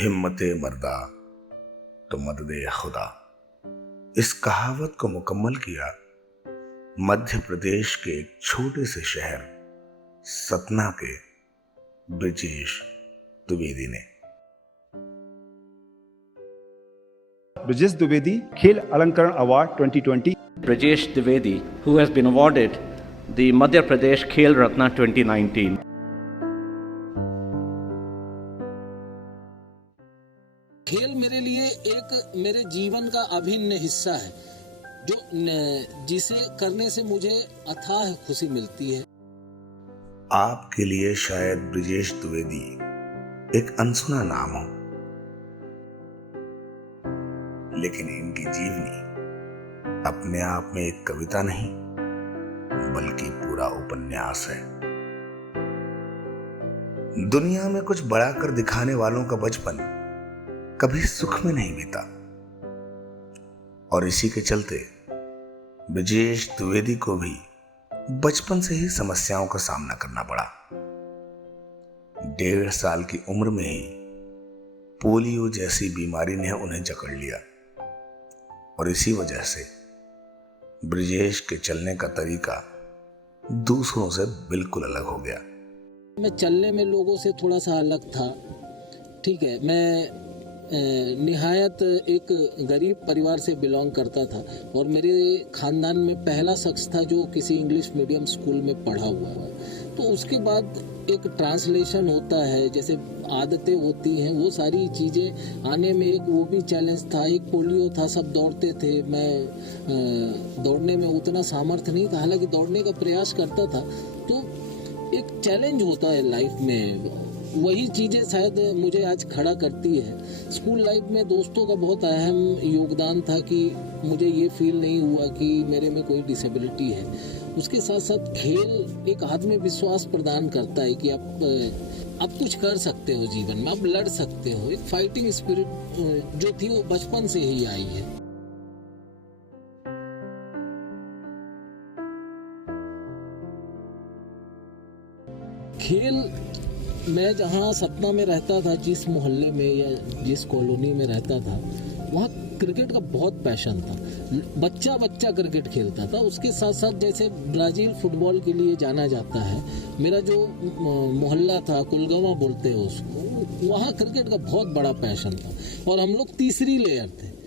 हिम्मते मर्दा तो मददे खुदा। इस कहावत को मुकम्मल किया मध्य प्रदेश के एक छोटे से शहर सतना के ब्रिजेश द्विवेदी ने। ब्रिजेश द्विवेदी खेल अलंकरण award 2020। Brijesh Dwivedi, who has been awarded the Madhya Pradesh Khel Ratna 2019. खेल मेरे लिए एक मेरे जीवन का अभिन्न हिस्सा है जो जिसे करने से मुझे अथाह खुशी मिलती है। आपके लिए शायद ब्रिजेश द्विवेदी एक अनसुना नाम हो, लेकिन इनकी जीवनी अपने आप में एक कविता नहीं बल्कि पूरा उपन्यास है। दुनिया में कुछ बड़ा कर दिखाने वालों का बचपन कभी सुख में नहीं बीता और इसी के चलते ब्रिजेश द्विवेदी को भी बचपन से ही समस्याओं का सामना करना पड़ा। 1.5 साल की उम्र में ही पोलियो जैसी बीमारी ने उन्हें जकड़ लिया और इसी वजह से ब्रिजेश के चलने का तरीका दूसरों से बिल्कुल अलग हो गया। मैं चलने में लोगों से थोड़ा सा अलग था। ठीक है, मैं निहायत एक गरीब परिवार से बिलोंग करता था और मेरे ख़ानदान में पहला शख्स था जो किसी इंग्लिश मीडियम स्कूल में पढ़ा हुआ है। तो उसके बाद एक ट्रांसलेशन होता है, जैसे आदतें होती हैं, वो सारी चीज़ें आने में एक वो भी चैलेंज था। एक पोलियो था, सब दौड़ते थे, मैं दौड़ने में उतना सामर्थ्य नहीं था, हालांकि दौड़ने का प्रयास करता था। तो एक चैलेंज होता है लाइफ में, वही चीज़ें शायद मुझे आज खड़ा करती है। स्कूल लाइफ में दोस्तों का बहुत अहम योगदान था कि मुझे ये फील नहीं हुआ कि मेरे में कोई डिसेबिलिटी है। उसके साथ साथ खेल एक आत्मविश्वास प्रदान करता है कि आप कुछ कर सकते हो जीवन में, आप लड़ सकते हो। एक फाइटिंग स्पिरिट जो थी वो बचपन से ही आई है। खेल मैं जहाँ सतना में रहता था, जिस मोहल्ले में या जिस कॉलोनी में रहता था, वहाँ क्रिकेट का बहुत पैशन था। बच्चा बच्चा क्रिकेट खेलता था। उसके साथ साथ जैसे ब्राज़ील फुटबॉल के लिए जाना जाता है, मेरा जो मोहल्ला था, कुलगावा बोलते हैं उसको, वहाँ क्रिकेट का बहुत बड़ा पैशन था। और हम लोग तीसरी लेयर थे।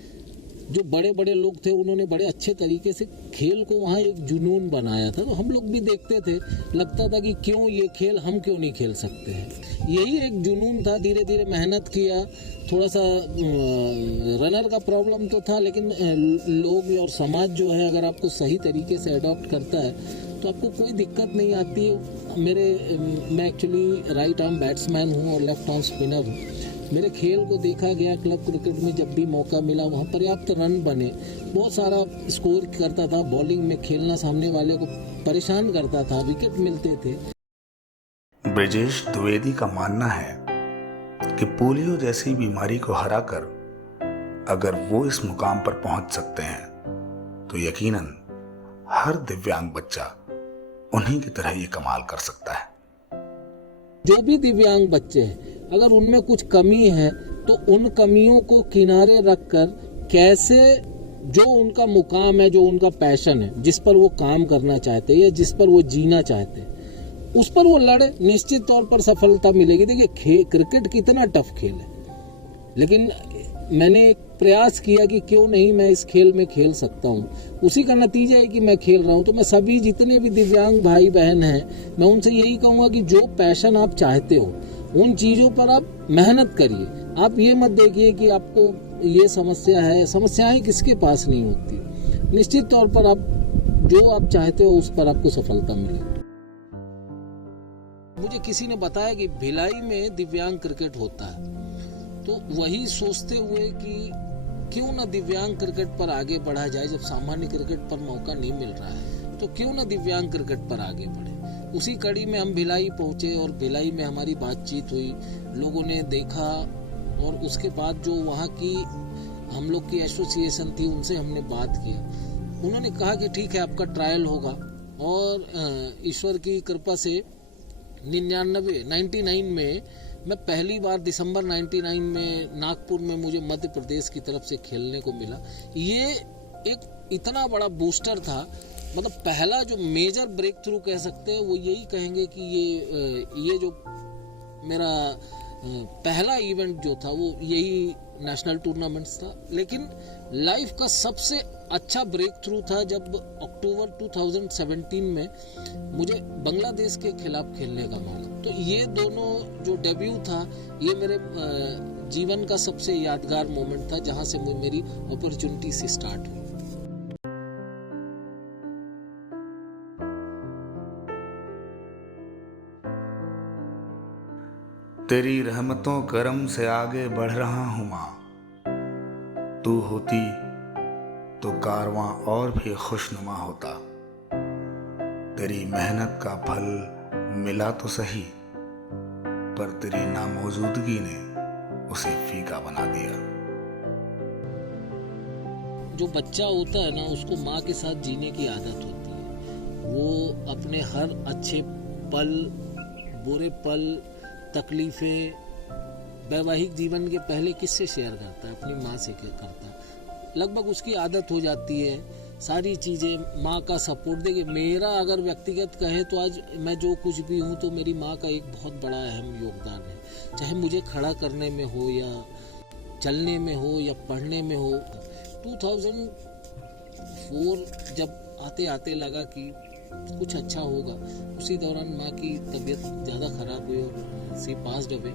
जो बड़े बड़े लोग थे उन्होंने बड़े अच्छे तरीके से खेल को वहाँ एक जुनून बनाया था। तो हम लोग भी देखते थे, लगता था कि क्यों ये खेल हम क्यों नहीं खेल सकते हैं। यही एक जुनून था। धीरे धीरे मेहनत किया, थोड़ा सा रनर का प्रॉब्लम तो था, लेकिन लोग और समाज जो है अगर आपको सही तरीके से अडॉप्ट करता है तो आपको कोई दिक्कत नहीं आती। मैं एक्चुअली राइट आर्म बैट्समैन हूँ और लेफ्ट आर्म स्पिनर हूँ। मेरे खेल को देखा गया क्लब क्रिकेट में, जब भी मौका मिला वहाँ पर्याप्त रन बने, बहुत सारा स्कोर करता था। बॉलिंग में खेलना सामने वाले को परेशान करता था, विकेट मिलते थे। ब्रिजेश द्विवेदी का मानना है कि पोलियो जैसी बीमारी को हराकर अगर वो इस मुकाम पर पहुंच सकते हैं तो यकीनन हर दिव्यांग बच्चा उन्हीं की तरह ये कमाल कर सकता है। जो भी दिव्यांग बच्चे हैं, अगर उनमें कुछ कमी है तो उन कमियों को किनारे रखकर कैसे जो उनका मुकाम है, जो उनका पैशन है, जिस पर वो काम करना चाहते हैं या जिस पर वो जीना चाहते हैं, उस पर वो लड़े, निश्चित तौर पर सफलता मिलेगी। देखिए क्रिकेट कितना टफ खेल है, लेकिन मैंने एक प्रयास किया कि क्यों नहीं मैं इस खेल में खेल सकता हूँ। उसी का नतीजा है कि मैं खेल रहा हूँ। तो मैं सभी जितने भी दिव्यांग भाई बहन हैं, मैं उनसे यही कहूँगा कि जो पैशन आप चाहते हो उन चीज़ों पर आप मेहनत करिए। आप ये मत देखिए कि आपको ये समस्या है, समस्याएं किसके पास नहीं होती। निश्चित तौर पर आप जो आप चाहते हो उस पर आपको सफलता मिलेगी। मुझे किसी ने बताया कि भिलाई में दिव्यांग क्रिकेट होता है, तो वही सोचते हुए कि क्यों ना दिव्यांग क्रिकेट पर आगे बढ़ा जाए। जब सामान्य क्रिकेट पर मौका नहीं मिल रहा है तो क्यों ना दिव्यांग क्रिकेट पर आगे बढ़े। उसी कड़ी में हम भिलाई पहुंचे और भिलाई में हमारी बातचीत हुई, लोगों ने देखा और उसके बाद जो वहाँ की हम लोग की एसोसिएशन थी उनसे हमने बात किया। उन्होंने कहा कि ठीक है, आपका ट्रायल होगा और ईश्वर की कृपा से 99 में मैं पहली बार दिसंबर 99 में नागपुर में मुझे मध्य प्रदेश की तरफ से खेलने को मिला। ये एक इतना बड़ा बूस्टर था, मतलब पहला जो मेजर ब्रेक थ्रू कह सकते हैं वो यही कहेंगे कि ये जो मेरा पहला इवेंट जो था वो यही नेशनल टूर्नामेंट्स था। लेकिन लाइफ का सबसे अच्छा ब्रेक थ्रू था जब अक्टूबर 2017 में मुझे बांग्लादेश के खिलाफ खेलने का मौका। तो ये दोनों जो डेब्यू था ये मेरे जीवन का सबसे यादगार मोमेंट था, जहां से मेरी अपॉर्चुनिटी से स्टार्ट हुई। तेरी रहमतों करम से आगे बढ़ रहा हूँ माँ, तू होती तो कारवां और भी खुशनुमा होता। तेरी मेहनत का फल मिला तो सही, पर तेरी नामौजूदगी ने उसे फीका बना दिया। जो बच्चा होता है ना, उसको माँ के साथ जीने की आदत होती है। वो अपने हर अच्छे पल, बुरे पल, तकलीफें वैवाहिक जीवन के पहले किससे शेयर करता है? अपनी माँ से करता है। लगभग उसकी आदत हो जाती है सारी चीज़ें माँ का सपोर्ट। देखिए, मेरा अगर व्यक्तिगत कहें तो आज मैं जो कुछ भी हूँ तो मेरी माँ का एक बहुत बड़ा अहम योगदान है। चाहे मुझे खड़ा करने में हो या चलने में हो या पढ़ने में हो। 2004 जब आते आते लगा कि कुछ अच्छा होगा, उसी दौरान माँ की तबीयत ज़्यादा ख़राब हुई और सी पास्ड अवे।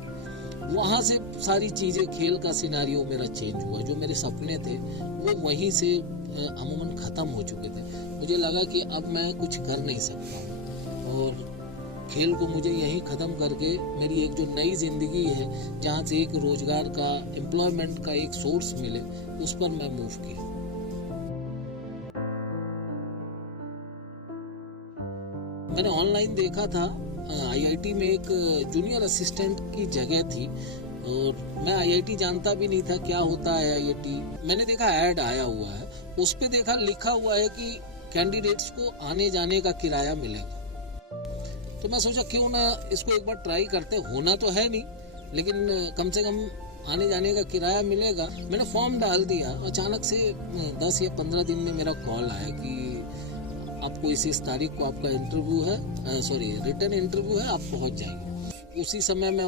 वहाँ से सारी चीज़ें, खेल का सिनारियो मेरा चेंज हुआ। जो मेरे सपने थे वो वहीं से अमूमन ख़त्म हो चुके थे। मुझे लगा कि अब मैं कुछ कर नहीं सकता और खेल को मुझे यहीं ख़त्म करके मेरी एक जो नई ज़िंदगी है, जहाँ से एक रोज़गार का, एम्प्लॉयमेंट का एक सोर्स मिले, उस पर मैं मूव किया। मैंने ऑनलाइन देखा था आईआईटी में एक जूनियर असिस्टेंट की जगह थी और मैं आईआईटी जानता भी नहीं था क्या होता है आईआईटी। मैंने देखा ऐड आया हुआ है, उस पे देखा लिखा हुआ है कि कैंडिडेट्स को आने जाने का किराया मिलेगा। तो मैं सोचा क्यों ना इसको एक बार ट्राई करते। होना तो है नहीं, लेकिन कम से कम आने जाने का किराया मिलेगा। मैंने फॉर्म डाल दिया। अचानक से 10 या 15 दिन में मेरा कॉल आया कि आपको इस तारीख को आपका इंटरव्यू है, रिटर्न इंटरव्यू है, आप पहुंच जाएंगे। उसी समय मैं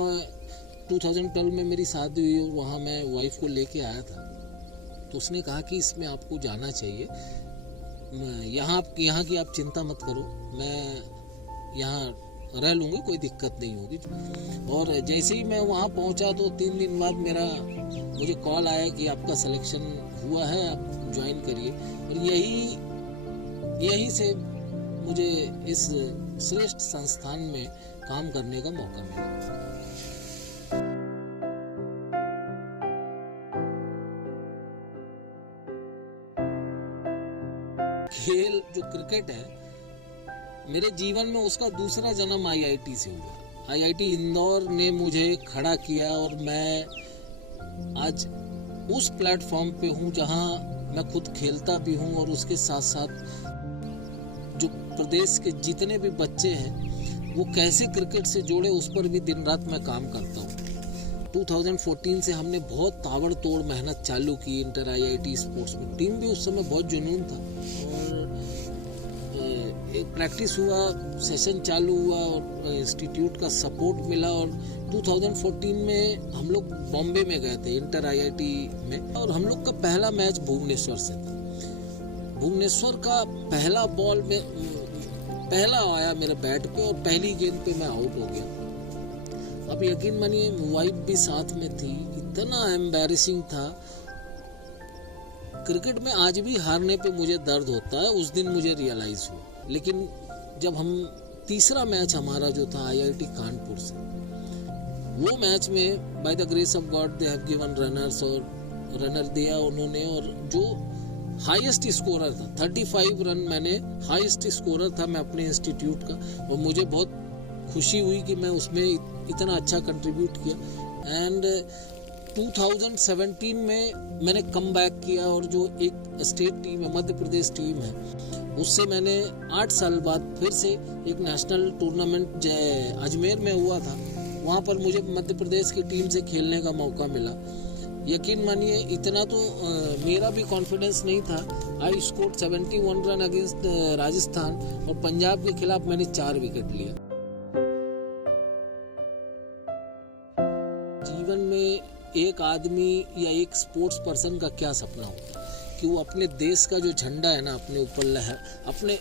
2012 में मेरी शादी हुई और वहाँ मैं वाइफ को लेके आया था। तो उसने कहा कि इसमें आपको जाना चाहिए, यहाँ की आप चिंता मत करो, मैं यहाँ रह लूँगी, कोई दिक्कत नहीं होगी। और जैसे ही मैं वहाँ पहुँचा तो 3 दिन बाद मुझे कॉल आया कि आपका सिलेक्शन हुआ है, आप ज्वाइन करिए। और यहीं से मुझे इस श्रेष्ठ संस्थान में काम करने का मौका मिला। खेल जो क्रिकेट है, मेरे जीवन में उसका दूसरा जन्म आईआईटी से हुआ। आईआईटी इंदौर ने मुझे खड़ा किया और मैं आज उस प्लेटफॉर्म पे हूँ जहाँ मैं खुद खेलता भी हूँ और उसके साथ साथ जो प्रदेश के जितने भी बच्चे हैं वो कैसे क्रिकेट से जुड़े, उस पर भी दिन रात मैं काम करता हूँ। 2014 से हमने बहुत ताबड़तोड़ मेहनत चालू की इंटर आईआईटी स्पोर्ट्स में। टीम भी उस समय बहुत जुनून था और एक प्रैक्टिस हुआ, सेशन चालू हुआ और इंस्टीट्यूट का सपोर्ट मिला। और 2014 में हम लोग बॉम्बे में गए थे इंटर आईआईटी में और हम लोग का पहला मैच भुवनेश्वर से था। भुवनेश्वर का पहला बॉल में पहला आया मेरे बैट पे और पहली गेंद पे मैं आउट हो गया। अब यकीन मानिए वाइफ भी साथ में थी। इतना एम्बैरेसिंग था। क्रिकेट में आज भी हारने पे मुझे दर्द होता है, उस दिन मुझे रियलाइज हुआ। लेकिन जब हम तीसरा मैच हमारा जो था आईआईटी कानपुर से, वो मैच में by the grace of God they have given runners और रनर दिया उन्होंने। और जो हाईएस्ट स्कोरर था 35 रन, मैंने हाईएस्ट स्कोरर था मैं अपने इंस्टीट्यूट का। और मुझे बहुत खुशी हुई कि मैं उसमें इतना अच्छा कंट्रीब्यूट किया। एंड 2017 में मैंने कम बैक किया और जो एक स्टेट टीम है, मध्य प्रदेश टीम है, उससे मैंने 8 साल बाद फिर से एक नेशनल टूर्नामेंट अजमेर में हुआ था वहाँ पर मुझे मध्य प्रदेश की टीम से खेलने का मौका मिला। यकीन मानिए इतना तो मेरा भी कॉन्फिडेंस नहीं था। I scored 71 run against Rajasthan और पंजाब के खिलाफ मैंने 4 विकेट लिया। जीवन में एक आदमी या एक स्पोर्ट्स पर्सन का क्या सपना होता है कि वो अपने देश का जो झंडा है ना अपने ऊपर अपने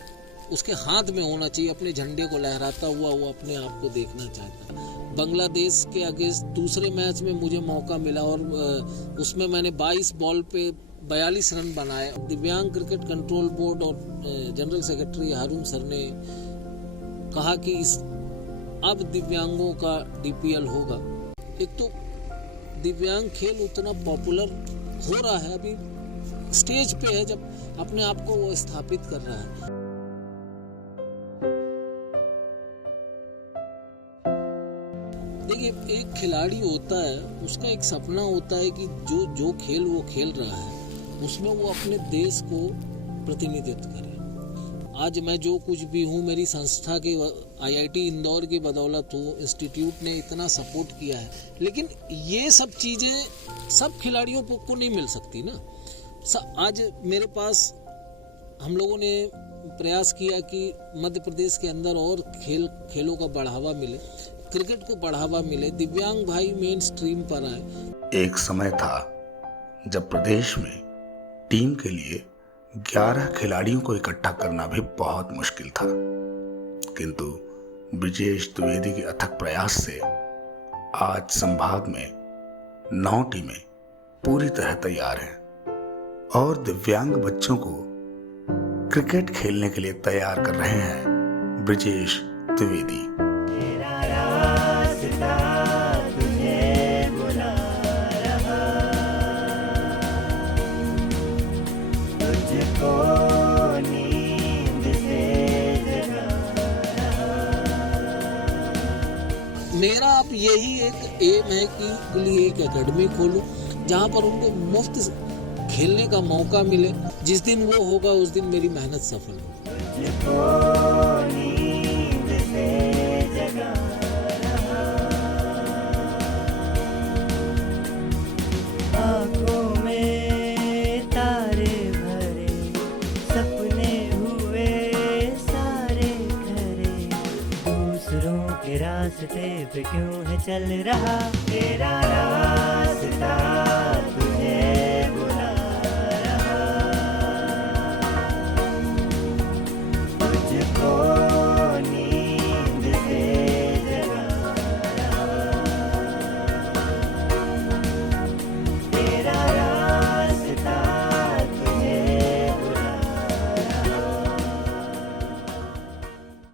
उसके हाथ में होना चाहिए, अपने झंडे को लहराता हुआ वो अपने आप को देखना चाहता है। बांग्लादेश के अगेंस्ट दूसरे मैच में मुझे मौका मिला और उसमें मैंने 22 बॉल पे 42 रन बनाए। दिव्यांग क्रिकेट कंट्रोल बोर्ड और जनरल सेक्रेटरी हारून सर ने कहा कि अब दिव्यांगों का DPL होगा। एक तो दिव्यांग खेल उतना पॉपुलर हो रहा है, अभी स्टेज पे है जब अपने आप को वो स्थापित कर रहा है। देखिए, एक खिलाड़ी होता है, उसका एक सपना होता है कि जो खेल वो खेल रहा है उसमें वो अपने देश को प्रतिनिधित्व करे। आज मैं जो कुछ भी हूँ मेरी संस्था के IIT इंदौर की बदौलत हूँ, इंस्टीट्यूट ने इतना सपोर्ट किया है। लेकिन ये सब चीज़ें सब खिलाड़ियों को नहीं मिल सकती ना। आज मेरे पास हम लोगों ने प्रयास किया कि मध्य प्रदेश के अंदर और खेलों का बढ़ावा मिले, क्रिकेट को बढ़ावा मिले, दिव्यांग भाई मेन स्ट्रीम पर आए। एक समय था जब प्रदेश में टीम के लिए 11 खिलाड़ियों को इकट्ठा करना भी बहुत मुश्किल था, किंतु ब्रिजेश द्विवेदी के अथक प्रयास से आज संभाग में 9 टीमें पूरी तरह तैयार हैं और दिव्यांग बच्चों को क्रिकेट खेलने के लिए तैयार कर रहे हैं ब्रिजेश द्विवेदी। मेरा अब यही एक एम है कि एक एकेडमी खोलूं जहां पर उनको मुफ्त खेलने का मौका मिले। जिस दिन वो होगा उस दिन मेरी मेहनत सफल होगी। रास्ते पे क्यों है चल रहा तेरा रास्ता तुझे